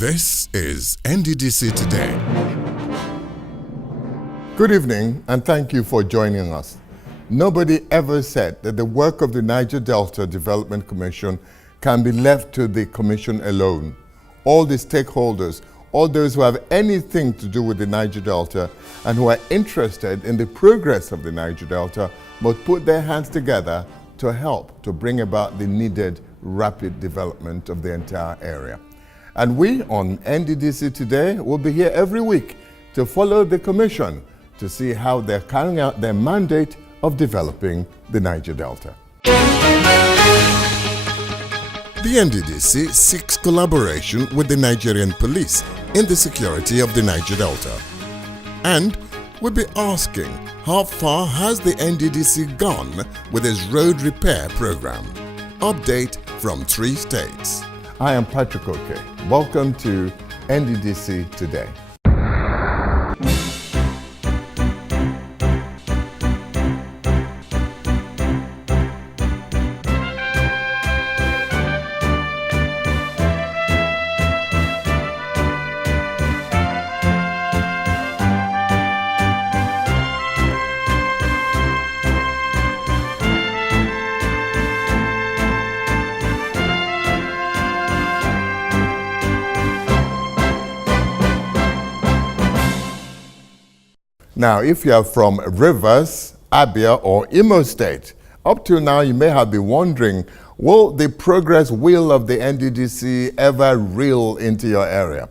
This is NDDC Today. Good evening and thank you for joining us. Nobody ever said that the work of the Niger Delta Development Commission can be left to the Commission alone. All the stakeholders, all those who have anything to do with the Niger Delta and who are interested in the progress of the Niger Delta must put their hands together to help to bring about the needed rapid development of the entire area. And we on NDDC Today will be here every week to follow the Commission to see how they're carrying out their mandate of developing the Niger Delta. The NDDC seeks collaboration with the Nigerian police in the security of the Niger Delta. And we'll be asking, how far has the NDDC gone with its road repair program? Update from 3 states. I am Patrick Oke. Welcome to NDDC Today. Now, if you are from Rivers, Abia, or Imo State, up till now you may have been wondering, will the progress wheel of the NDDC ever reel into your area?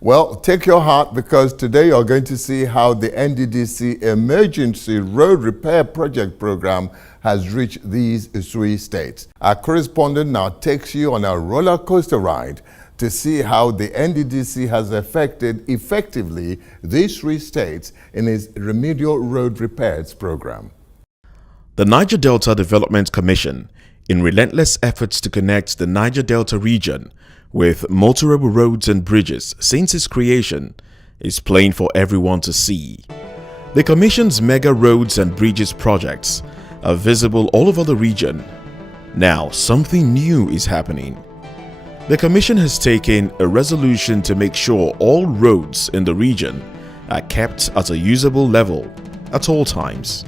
Well, take your heart because today you're going to see how the NDDC Emergency Road Repair Project Program has reached these 3 states. Our correspondent now takes you on a roller coaster ride to see how the NDDC has affected effectively these 3 states in its Remedial Road Repairs program. The Niger Delta Development Commission, in relentless efforts to connect the Niger Delta region with motorable roads and bridges since its creation, is plain for everyone to see. The Commission's mega roads and bridges projects are visible all over the region. Now, something new is happening. The Commission has taken a resolution to make sure all roads in the region are kept at a usable level at all times.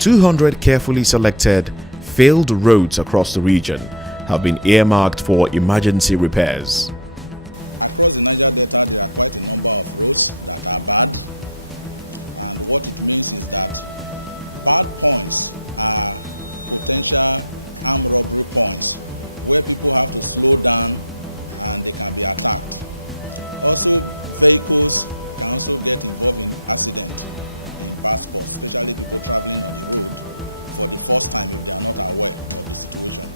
200 carefully selected failed roads across the region have been earmarked for emergency repairs. Across the Niger Delta, there are quite a number of roads that are bad, and what it means is that bad points are potential armed robbery points where people have to slow down and they can be attacked. Also, vehicles can also get involved in accident in bad spots, especially people traveling on the road for the first time if they are not aware of the situation.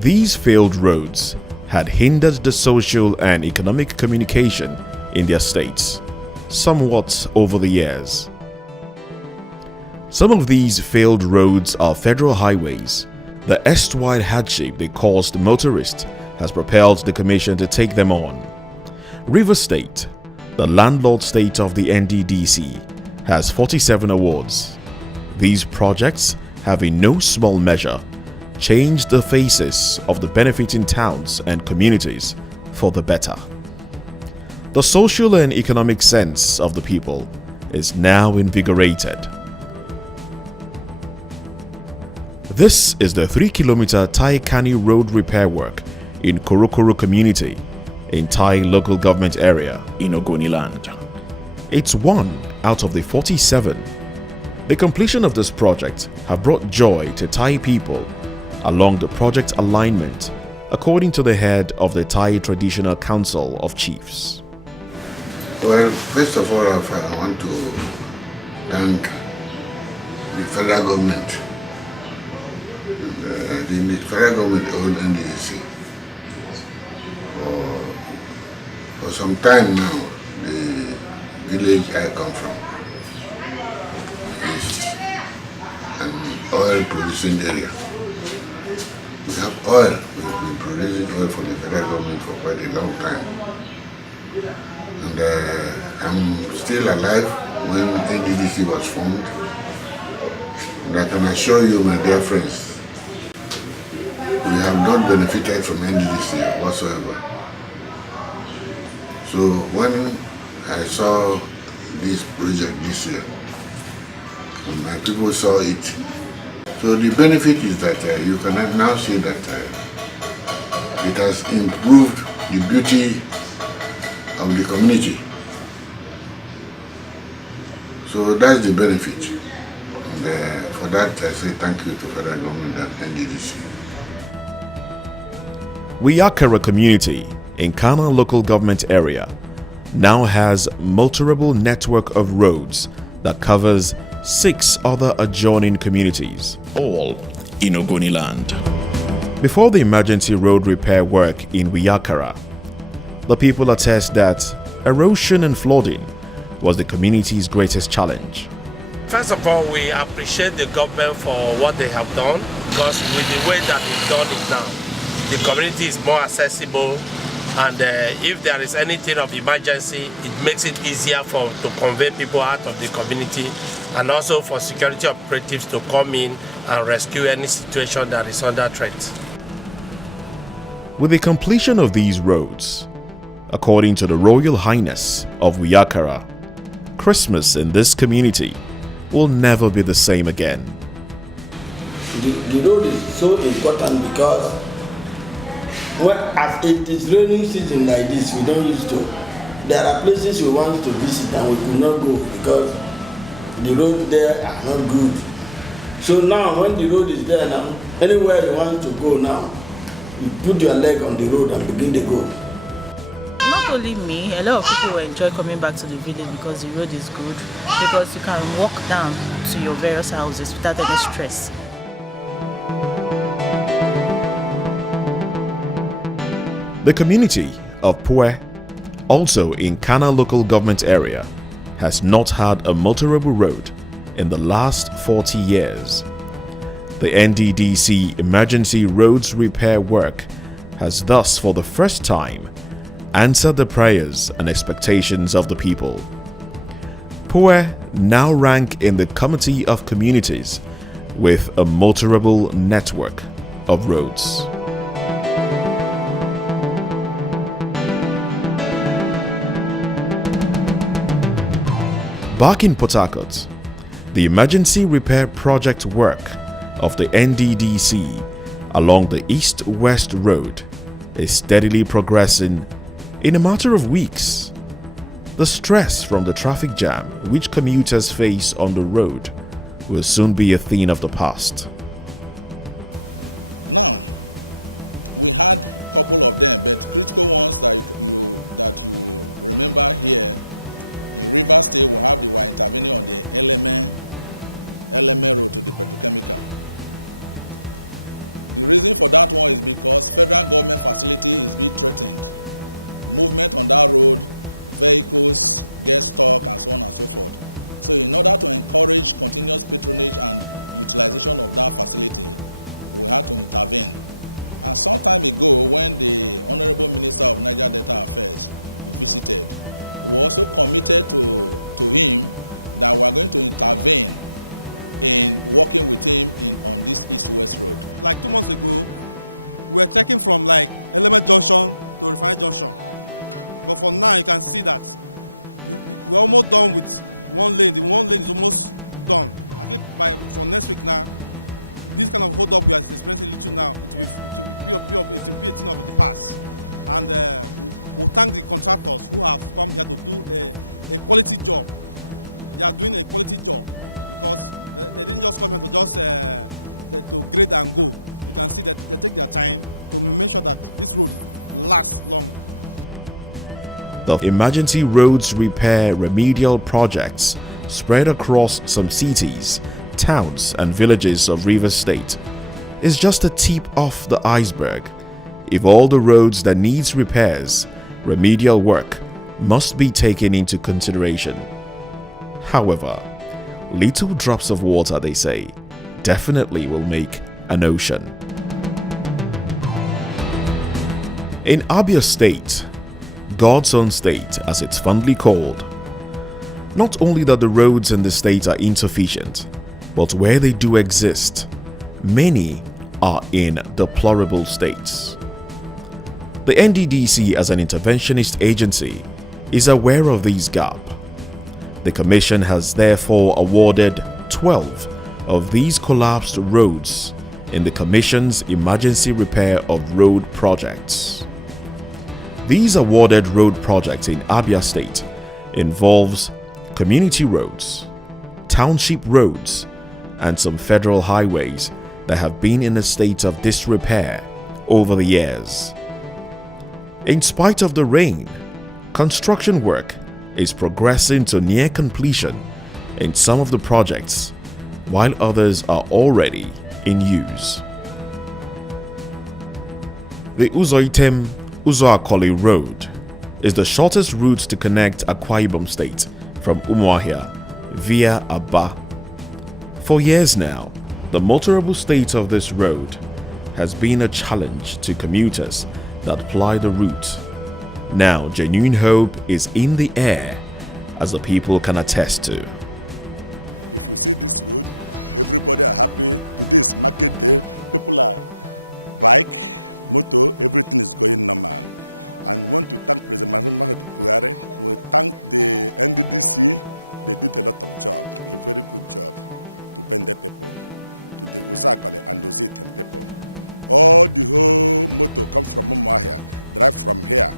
These failed roads had hindered the social and economic communication in their states somewhat over the years. Some of these failed roads are federal highways. The erstwhile hardship they caused motorists has propelled the Commission to take them on. Rivers State, the landlord state of the NDDC, has 47 awards. These projects have in no small measure changed the faces of the benefiting towns and communities for the better. The social and economic sense of the people is now invigorated. This is the 3-kilometer Tai Kani road repair work in Korokoro community in Tai local government area in Ogoniland. It's 1 out of the 47. The completion of this project have brought joy to Tai people along the project alignment, according to the head of the Tai Traditional Council of Chiefs. Well, first of all, I want to thank the federal government. The federal government owns NDDC. For some time now, the village I come from is an oil producing area. We have oil. We've been producing oil for the federal government for quite a long time. And I'm still alive when NDDC was formed. And I can assure you, my dear friends, we have not benefited from NDDC whatsoever. So when I saw this project this year, and my people saw it, so the benefit is that you can now see that it has improved the beauty of the community. So that's the benefit. And for that, I say thank you to federal government and NDDC. Wiyakara community in Kana local government area now has multiple network of roads that covers 6 other adjoining communities, all in Ogoni land. Before the emergency road repair work in Wiyakara, the people attest that erosion and flooding was the community's greatest challenge. First of all, we appreciate the government for what they have done, because with the way that they've done it now, the community is more accessible, and if there is anything of emergency, it makes it easier to convey people out of the community, and also for security operatives to come in and rescue any situation that is under threat. With the completion of these roads, according to the Royal Highness of Wiyakara, Christmas in this community will never be the same again. The road is so important because as it is raining season like this, we don't used to. There are places we want to visit and we could not go because the road there are not good. So now when the road is there now, anywhere you want to go now, you put your leg on the road and begin to go. Not only me, a lot of people enjoy coming back to the village because the road is good, because you can walk down to your various houses without any stress. The community of Pue, also in Kana local government area, has not had a motorable road in the last 40 years. The NDDC emergency roads repair work has thus for the first time answered the prayers and expectations of the people. Pue now rank in the committee of communities with a motorable network of roads. Back in Port Harcourt, the emergency repair project work of the NDDC along the East-West Road is steadily progressing in a matter of weeks. The stress from the traffic jam which commuters face on the road will soon be a thing of the past. Now, we had a couple of them, but critical ones that you remember here. In Rivers State, we were intervening on the LMA road to the petrochemical. The reason for that one is because federal government facility is being threatened. Movement on that road, vehicles get stuck and so on and so forth. So in order to encourage continuous patronage and utilization of that facility, we had to intervene. And some time ago, when the Honorable Minister of Niger Delta Affairs visited, we also committed to him that we are going to intervene in working with him on this East-West road. Like 2 months ago, we were checking from like Element Junction to Refinery Junction. But for now, you can see that we're almost done with one lane. The one lane is almost done. Actually, from next week now, this kind of hold up we are experiencing a little now, it will be a thing of the past. And we'll thank the contractors who have come here to do a quality job. They are doing a quality job because they didn't just come here to just to grade and go. You can see that they take their time to make sure that this road lasts long. The emergency roads repair remedial projects spread across some cities, towns and villages of Rivers State is just a tip off the iceberg. If all the roads that needs repairs, remedial work must be taken into consideration. However, little drops of water, they say, definitely will make an ocean. In Abia State, God's own state as it's fondly called, not only that the roads in the state are insufficient, but where they do exist, many are in deplorable states. The NDDC as an interventionist agency is aware of this gap. The Commission has therefore awarded 12 of these collapsed roads in the Commission's emergency repair of road projects. These awarded road projects in Abia State involves community roads, township roads, and some federal highways that have been in a state of disrepair over the years. In spite of the rain, construction work is progressing to near completion in some of the projects, while others are already in use. The Uzoitem-Uzoakoli Road is the shortest route to connect Akwa Ibom State from Umuahia via Aba. For years now, the motorable state of this road has been a challenge to commuters that ply the route. Now, genuine hope is in the air, as the people can attest to. If you see this road, everybody are happy. Today is market day. People are bike, motor, everything is going normal. And want to thank President Muhammadu Buhari. We thank the NDDC. They did a lot of job, a very good job to bend the people, to the Uzoakoli and Uzoitem people. All the whole motor come from Umuahia, drive from here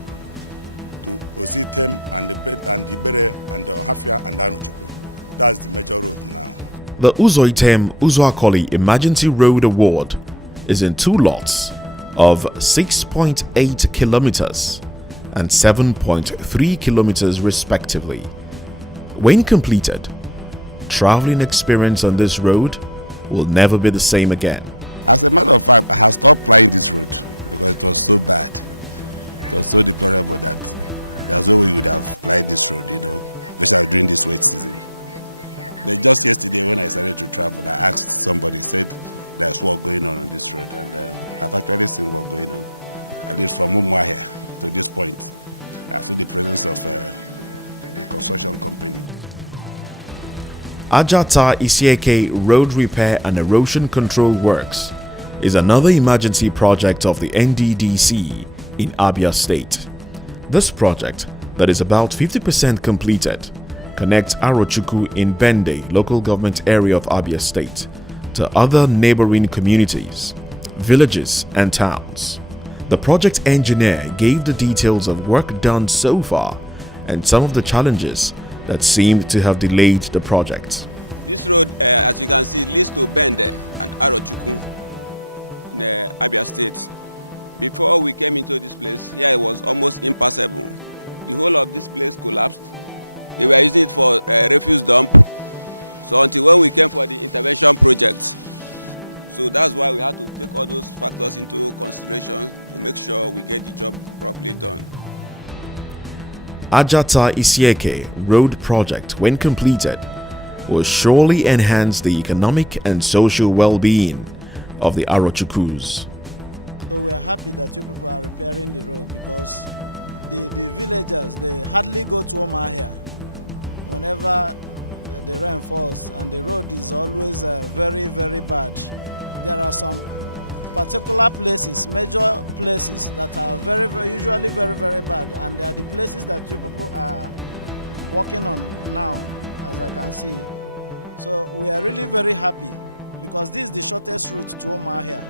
to Uzoitem and the Ibere and the Ohafia and Anuchukwu. That's the major road now. The Uzoitem-Uzoakoli Emergency Road Award is in two lots of 6.8 kilometers and 7.3 kilometers respectively. When completed, traveling experience on this road will never be the same again. As a matter of fact, I have stopped flying this road because it was so bad. It was so deplorable that there's no way we would have flied this road, especially during this wet season. But just yesterday when I started to travel, I asked somebody, said there's work going on this road, and I've actually seen work going on. At least from Umuahia to this point, I feel the presence of the construction company. Ajata Isieke Road Repair and Erosion Control Works is another emergency project of the NDDC in Abia State. This project, that is about 50% completed, connects Arochukwu in Bende local government area of Abia State to other neighboring communities, villages and towns. The project engineer gave the details of work done so far and some of the challenges that seemed to have delayed the project. This road, as you can see, leads to Bende and Arochukwu in Abia State. Before we came into this place, here it was almost impassable. The whole of this place collapsed. They were using it for refuse dump. So until when we came for the intervention project, so that's why we had to take all those factors into consideration to make sure we get the job properly done. Ajata Isieke Road Project, when completed, will surely enhance the economic and social well-being of the Arochukwus. So we are happy that you people are repairing the road because the villagers, they hardly go to Umuahia whenever the rain falls, and the road is always very, very bad. There are some particular places, major places that are usually very, very bad, and they are the places that you people are working on now, as I can see. So we are really very happy because this is the shortest route to Umuahia,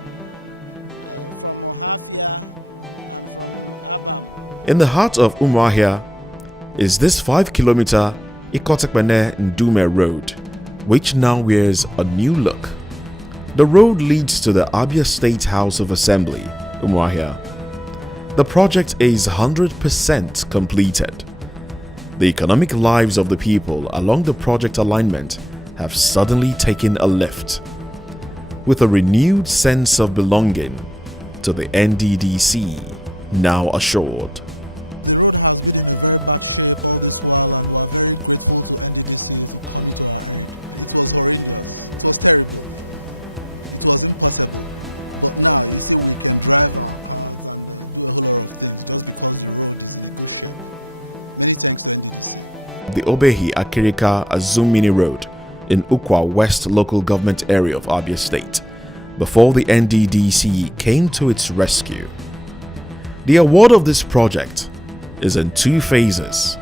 from Ohafia and from Abam. In the heart of Umuahia is this 5-kilometer Ikotekpene-Ndume Road, which now wears a new look. The road leads to the Abia State House of Assembly, Umuahia. The project is 100% completed. The economic lives of the people along the project alignment have suddenly taken a lift, with a renewed sense of belonging to the NDDC now assured. The road has been in a very bad shape all this while, and we are very grateful to NDDC to come to our aid. It was horrendous. It was terrible. It was impossible. But now, you see, we can drive our cars and do a whole lot of things just because the road is in a good shape. Many thanks to NDDC. The Obehi Akirika Azumini Road in Ukwa West local government area of Abia State, before the NDDC came to its rescue. The award of this project is in two phases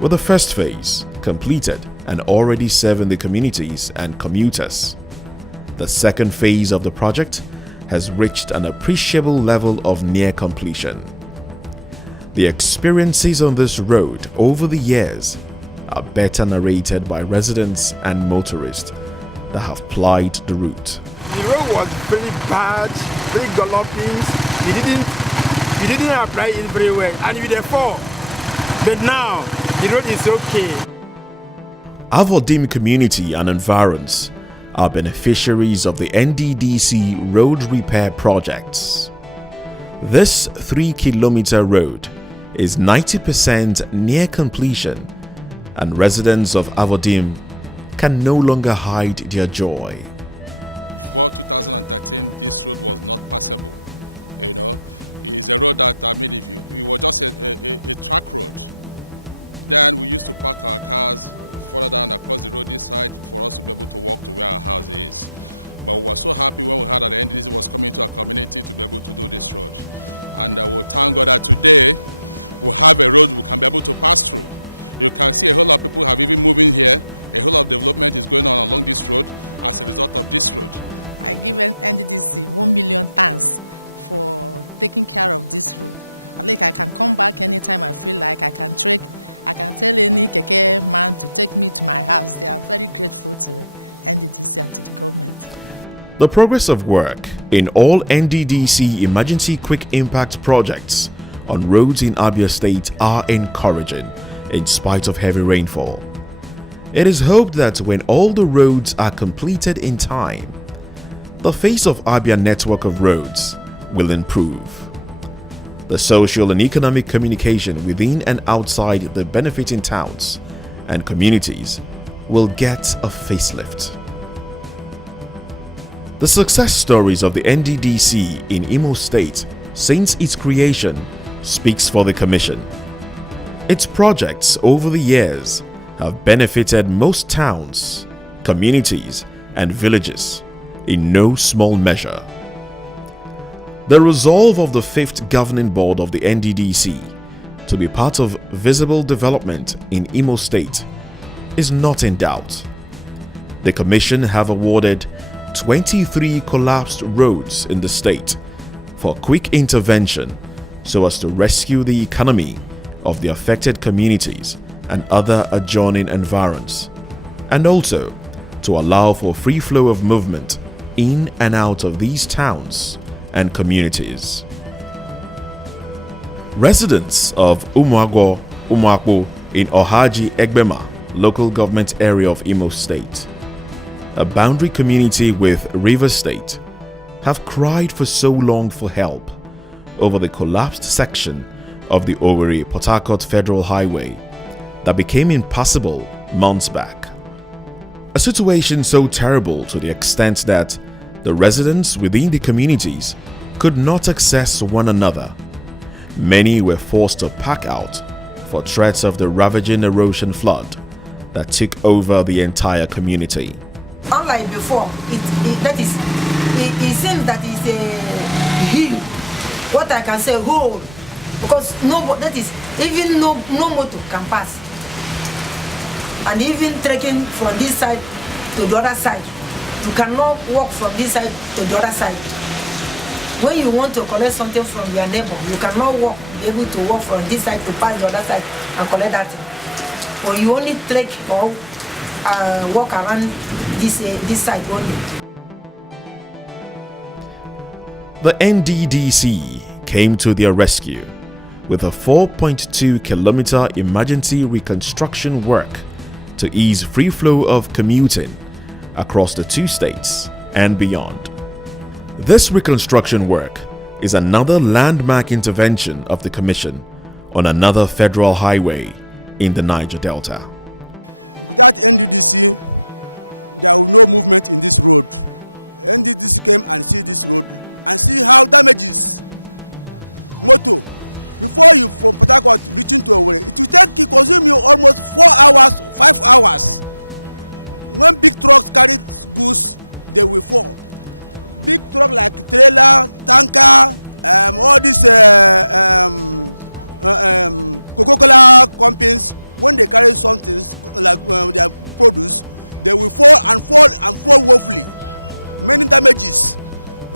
with the first phase completed and already serving the communities and commuters. The second phase of the project has reached an appreciable level of near completion. The experiences on this road over the years are better narrated by residents and motorists that have plied the route. The road was very bad, very galloping. We didn't apply it very well, and we therefore. But now the road is okay. Avodim community and environs are beneficiaries of the NDDC road repair projects. This 3-kilometer road is 90% near completion, and residents of Avodim can no longer hide their joy. Before 2013, this road was not passable. You know, it's a road that, I mean, it was just a track road. Then we used to park our cars further down across the road this side for us to be able to walk to where our house is. But we were so happy when we heard that the NDDC was coming to our community to be able to do this road. And we thank God that today we have a road we can be able to pass through. You can see a whole lot of people have even moved in here. A whole lot of development is going on along this road as a result of this road. I give NDDC 1 million thanks for taking care of this road. At least I can come back anytime I feel like. I can trek. I can tell any keke man to take me to my house. They are very grateful to NDDC and to the government. The progress of work in all NDDC emergency quick impact projects on roads in Abia State are encouraging in spite of heavy rainfall. It is hoped that when all the roads are completed in time, the face of Abia network of roads will improve. The social and economic communication within and outside the benefiting towns and communities will get a facelift. The success stories of the NDDC in Imo State since its creation speaks for the Commission. Its projects over the years have benefited most towns, communities, and villages in no small measure. The resolve of the 5th Governing Board of the NDDC to be part of visible development in Imo State is not in doubt. The Commission have awarded 23 collapsed roads in the state for quick intervention so as to rescue the economy of the affected communities and other adjoining environs, and also to allow for free flow of movement in and out of these towns and communities. Residents of Umuagwo in Ohaji Egbema local government area of Imo State, a boundary community with Rivers State, have cried for so long for help over the collapsed section of the Owerri-Port Harcourt Federal Highway that became impassable months back. A situation so terrible to the extent that the residents within the communities could not access one another. Many were forced to pack out for threats of the ravaging erosion flood that took over the entire community. Unlike before, it seems that it's a hill. What I can say, hole, because that is even no motor can pass, and even trekking from this side to the other side, you cannot walk from this side to the other side. When you want to collect something from your neighbor, you cannot be able to walk from this side to pass the other side and collect that thing. Or you only trek or walk around this side only. The NDDC came to their rescue with a 4.2-kilometer emergency reconstruction work to ease free flow of commuting across the two states and beyond. This reconstruction work is another landmark intervention of the Commission on another federal highway in the Niger Delta. Without NDDC, there will be no movement in this road. NDDC came and see this road and see how damages motor. Before you from Port Harcourt reaching to Owerri, it will consume you almost 4 hours, 5 hours. When big trucks carry goods, they will fall. Big truck like trailer, tanker, all these Coca-Cola companies when they carry something like their produce, they will fall woefully. Many damages.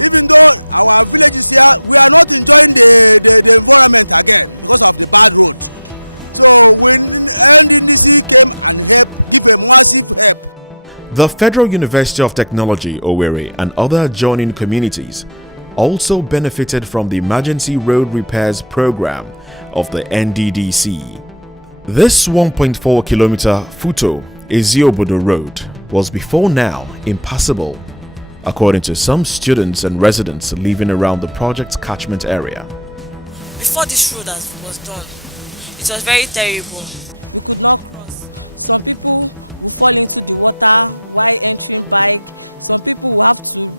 Even though our villages here, we are not enjoying the environment again because of the bad road. So when NDDC came and helped, give a massive help. The Federal University of Technology, Owerri, and other adjoining communities also benefited from the Emergency Road Repairs Program of the NDDC. This 1.4-kilometer Futo Eziobodo Road was before now impassable, according to some students and residents living around the project's catchment area. Before this road was done, it was very terrible. We could not, some people will fall into the water while entering bike. Some people will have to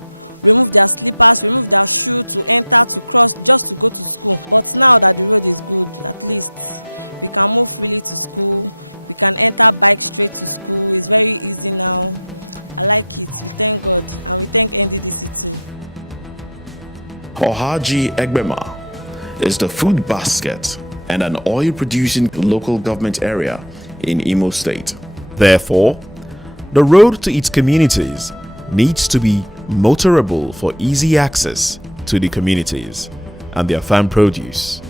remove their slippers, remove their shoe to enter, to cross, just to go to school. But now that the road is good, at least we can move freely to school. We can enter bike straight to school. It's very easy now. I like it. We thank God and we thank NDDC too. Ohaji Egbema is the food basket and an oil-producing local government area in Imo State. Therefore, the road to its communities needs to be motorable for easy access to the communities and their farm produce.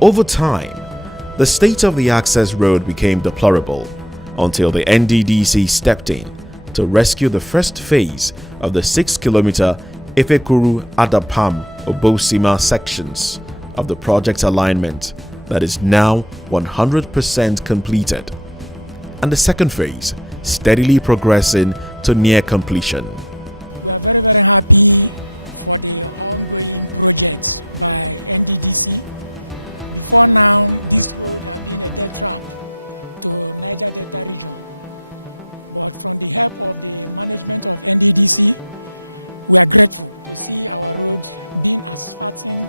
Over time, the state of the access road became deplorable until the NDDC stepped in to rescue the first phase of the 6-kilometer Ifekuru Adapam Obosima sections of the project alignment that is now 100% completed, and the second phase steadily progressing to near completion. We are very, very happy for the ongoing projects by NDDC. Before now, this road has been a death trap to Niger Delta region. But from the help of the management of NDDC, we are grateful to see our road being asphalted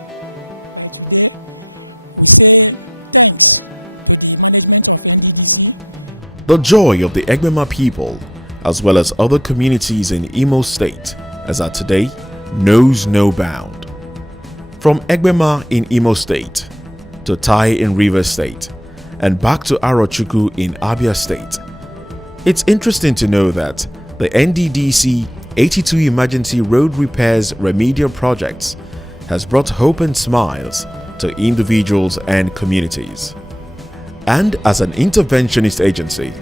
by today. We say thanks to the management of NDDC. The joy of the Egbema people, as well as other communities in Imo State, as at today, knows no bound. From Egbema in Imo State to Tai in Rivers State and back to Arochukwu in Abia State, it's interesting to know that the NDDC 82 Emergency Road Repairs Remedial Projects has brought hope and smiles to individuals and communities. And as an interventionist agency,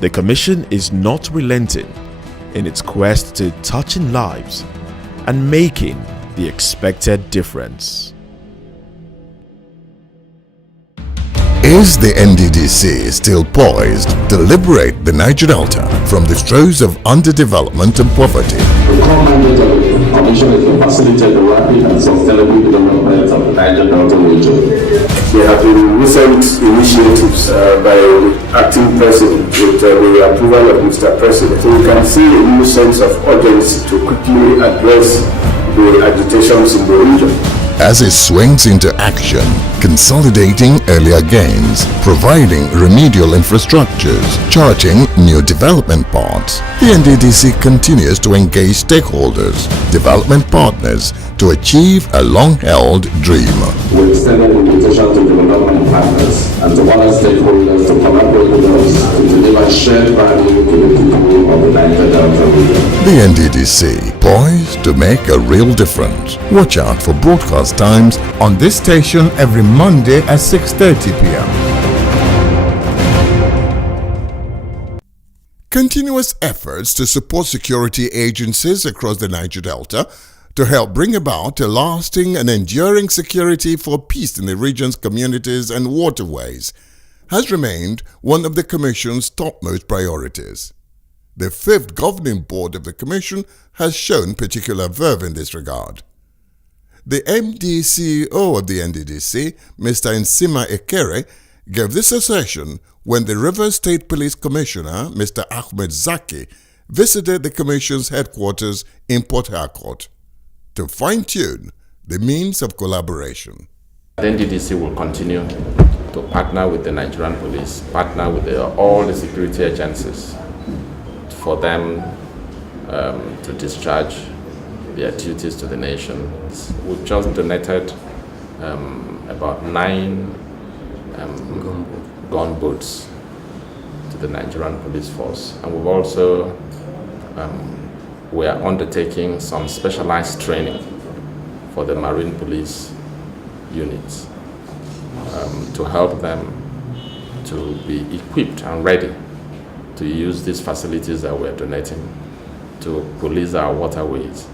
the Commission is not relenting in its quest to touching lives and making the expected difference. Is the NDDC still poised to liberate the Niger Delta from the throes of underdevelopment and poverty? The core mandate of the Commission is to facilitate the rapid and sustainable development of the Niger Delta region. There have been recent initiatives by the acting president with the approval of Mr. President. So you can see a new sense of urgency to quickly address the agitations in the region. As it swings into action, consolidating earlier gains, providing remedial infrastructures, charting new development paths, the NDDC continues to engage stakeholders, development partners, to achieve a long-held dream. We extended the invitation to development partners and to other stakeholders to collaborate with us to deliver shared value in the people of the Niger Delta region. The NDDC, poised to make a real difference. Watch out for broadcast times on this station every Monday at 6:30 p.m. Continuous efforts to support security agencies across the Niger Delta to help bring about a lasting and enduring security for peace in the region's communities and waterways has remained one of the Commission's topmost priorities. The 5th Governing Board of the Commission has shown particular verve in this regard. The MD-CEO of the NDDC, Mr. Nsima Ekere, gave this assertion when the Rivers State Police Commissioner, Mr. Ahmed Zaki, visited the Commission's headquarters in Port Harcourt to fine-tune the means of collaboration. The NDDC will continue to partner with the Nigerian police, partner with all the security agencies for them to discharge their duties to the nation. We've just donated about 9 gun boats to the Nigerian police force. And we've also, we are undertaking some specialized training for the marine police units to help them to be equipped and ready to use these facilities that we're donating to police our waterways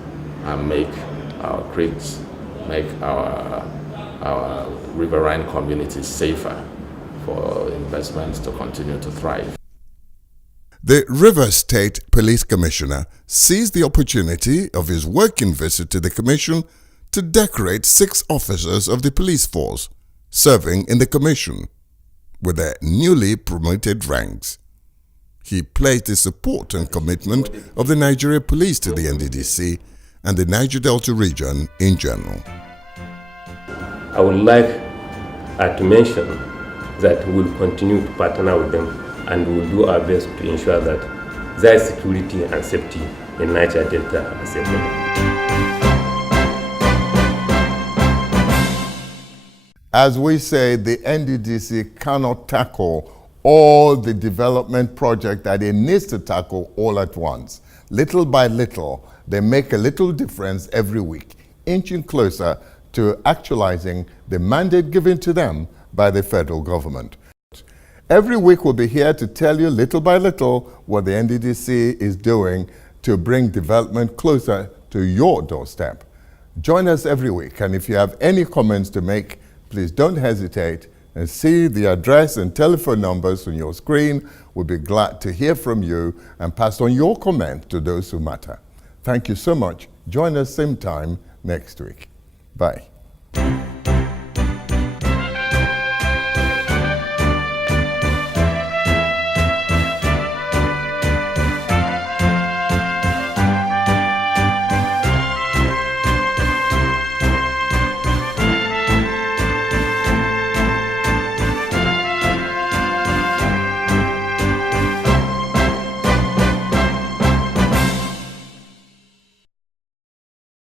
and make our creeks, make our riverine communities safer for investments to continue to thrive. The Rivers State Police Commissioner seized the opportunity of his working visit to the Commission to decorate 6 officers of the police force serving in the Commission with their newly promoted ranks. He pledged the support and commitment of the Nigeria Police to the NDDC and the Niger Delta region in general. I would like to mention that we will continue to partner with them and we will do our best to ensure that there is security and safety in Niger Delta as a whole. As we say, the NDDC cannot tackle all the development project that it needs to tackle all at once. Little by little, they make a little difference every week, inching closer to actualizing the mandate given to them by the federal government. Every week we'll be here to tell you little by little what the NDDC is doing to bring development closer to your doorstep. Join us every week, and if you have any comments to make, please don't hesitate and see the address and telephone numbers on your screen. We'll be glad to hear from you and pass on your comment to those who matter. Thank you so much. Join us same time next week. Bye.